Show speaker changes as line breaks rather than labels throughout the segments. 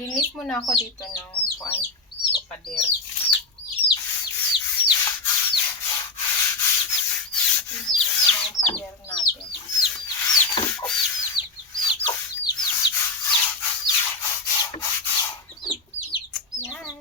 Maglilinis muna ako dito ng kuan, pader. Pader natin. Yan.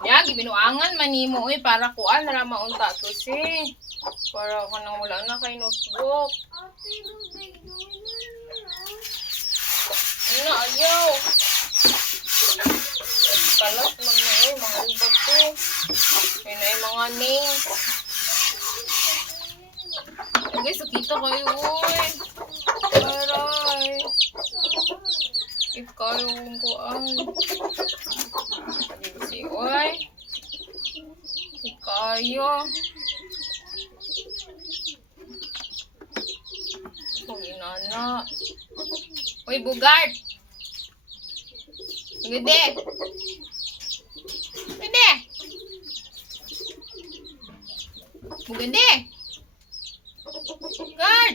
Ya, gibinuangan manimo oy para kuan ra maunta to si. Para kanang wala na kay notebook. Ano ayaw? Kalat man na eh, mga ibag to. Yun ay mga name. Okay, sakita kayo, uy. Aray. Ikaw yung kuan. Si Oy. Ikayo. Kung inana. Uy, bugard. Gede. Gede. Bugande. Guard.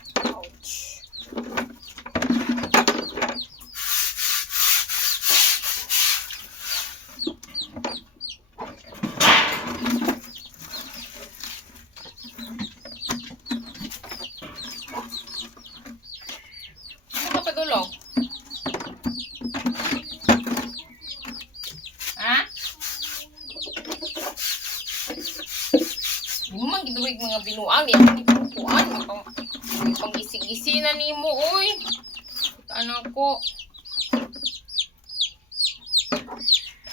Mo man giduwig mga binuang niya. Hindi ko kuan. Pang, pang gisi-gisi na ni mo, oy. Ano ko?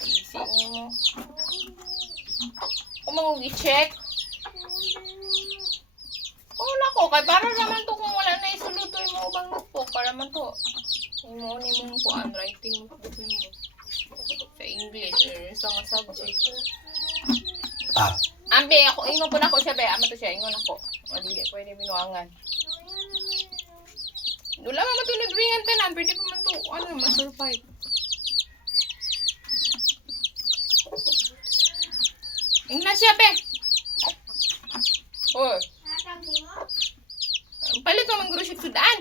Gisi mo. Kung mangugi-check. Wala ko. Kay para naman to kung wala na isuluto yung mga ubang notebook. Para man to. Yung mo ni mong kuan. Writing notebook mo. Sa English. Or sa nga subject.
Ah,
Ambe, ako, ingon po na ako siya, be. Ama to siya, ingon ako. Madili, pwede binuangan. Wala nga matulog ring ang tanan, pwede pa man to, ano, ma-survive. Ingin na siya, be. Oh, palit mo mang siya sudan.